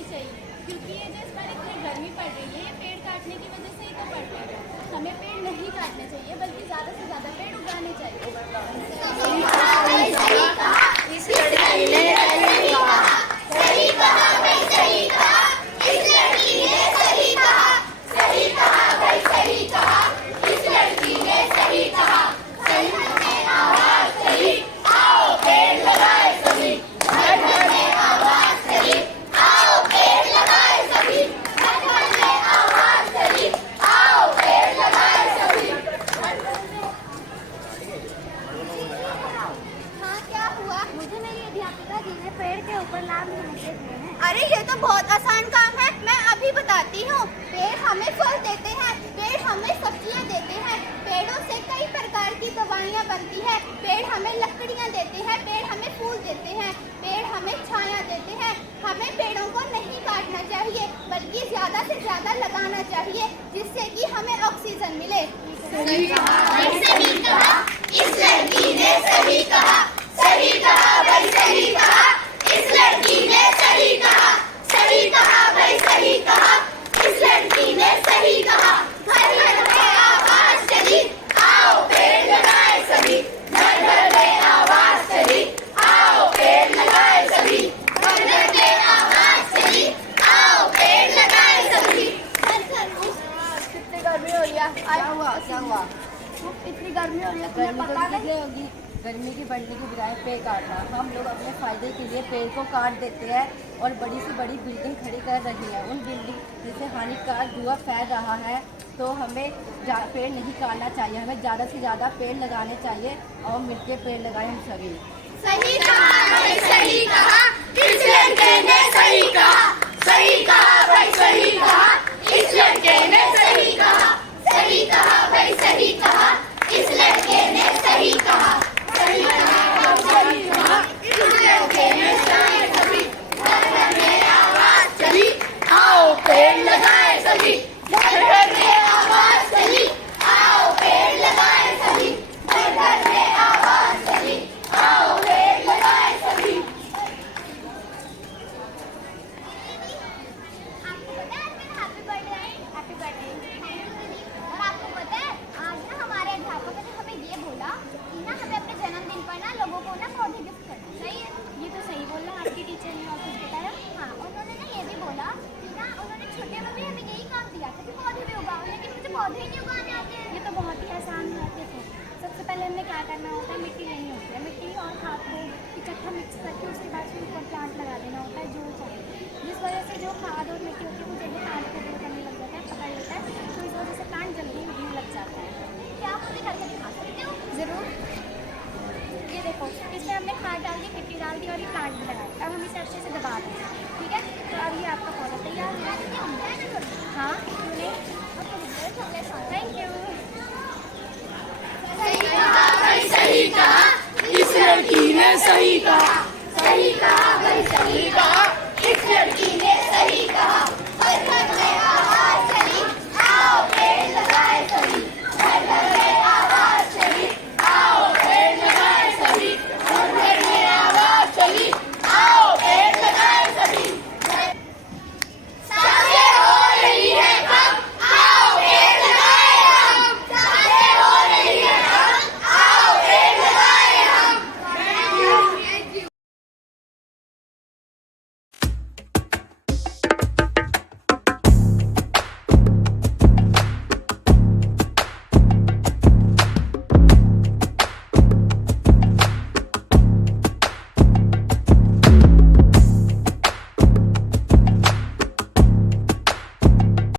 क्योंकि ये जो इस बार इतनी गर्मी पड़ रही है ये पेड़ काटने की वजह से ही तो पड़ रही है। हमें पेड़ नहीं काटने चाहिए बल्कि ज़्यादा से ज़्यादा पेड़ उगाने चाहिए। पेड़ के ऊपर नाम लिखे हुए हैं। अरे ये तो बहुत आसान काम है, मैं अभी बताती हूँ। पेड़ हमें फल देते हैं, पेड़ हमें सब्जियाँ देते हैं, पेड़ों से कई प्रकार की दवाइयाँ बनती है, पेड़ हमें लकड़ियाँ देते हैं, पेड़ हमें फूल देते हैं, पेड़ हमें छाया देते हैं। हमें पेड़ों को नहीं काटना चाहिए बल्कि ज़्यादा से ज़्यादा लगाना चाहिए जिससे कि हमें ऑक्सीजन मिले। सही कहा, सही कहा, इस लड़की ने सही कहा, सही कहा भाई सही कहा, इस लड़की ने सही कहा, सही कहा भाई सही कहा, इस लड़की ने सही कहा। घर घर में आवाज चली, आओ पेड़ लगाए सभी, घर घर में आवाज चली, आओ पेड़ लगाए सभी, घर घर में आवाज चली, आओ पेड़ लगाए सभी। कितनी गर्मी हो रही है, क्या हुआ? इतनी गर्मी हो रही है, तुम्हें पता नहीं होगी। गर्मी की बढ़ने की बजाय पेड़ काटना, हम लोग अपने फ़ायदे के लिए पेड़ को काट देते हैं और बड़ी से बड़ी बिल्डिंग खड़ी कर रही है। उन बिल्डिंग जैसे हानिकारक धुआं फैल रहा है तो हमें पेड़ नहीं काटना चाहिए, हमें ज़्यादा से ज़्यादा पेड़ लगाने चाहिए और मिलकर पेड़ लगाएं हम सभी। सही कहा भाई सही कहा, इस लड़के ने सही कहा, सही कहा भाई सही कहा, इस लड़के ने सही कहा, सही कहा भाई सही कहा, इस लड़के ने सही कहा, सही कहा भाई सही कहा, इस लड़के ने सही सभी, घर घर में आवाज चली, आओ पेड़ लगाए सभी, घर घर में आवाज चली, आओ पेड़ लगाए सभी, घर घर में आवाज चली, आओ पेड़ लगाए सभी। आपको पता है हैप्पी बर्थडे, हैप्पी बर्थडे। और आपको पता है आज ना हमारे अध्यापक ने हमें ये बोला कि ना हमें अपने जन्मदिन पर ना लोगों को ना पौधे गिफ्ट करना चाहिए। ये तो सही बोला आपकी टीचर ने और कुछ बताया। हाँ, उन्होंने ना ये भी बोला कि ना उन्होंने छुट्टियों में भी हमें यही काम दिया था कि पौधे भी उगाओ, लेकिन मुझे पौधे ही नहीं उगाने आते हैं। ये तो बहुत ही आसान बातें थे। सबसे पहले हमें क्या करना होता है, मिट्टी लेनी होती है, मिट्टी और खाद को इकट्ठा मिक्स करके उसके बाद फिर ऊपर प्लांट लगा देना होता है जो चाहिए, जिस वजह से जो खाद और मिट्टी होती है वो जल्दी प्लांट को ग्रो करने लग जाता है, पकड़ लेता है, तो इस वजह से प्लांट जल्दी उगने लग जाता है। क्या आप मुझे करके दिखा सकते हो? ज़रूर। ये देखो, इसमें हमने खाद डाल दी, मिट्टी डाल दी और ये प्लांट भी लगाया। अब हम इसे अच्छे से दबा दें, ठीक है? तो अब ये आपका पौधा तैयार हो गया। हाँ, थैंक यू। सही कहा भाई सही कहा, इस लड़की ने सही कहा,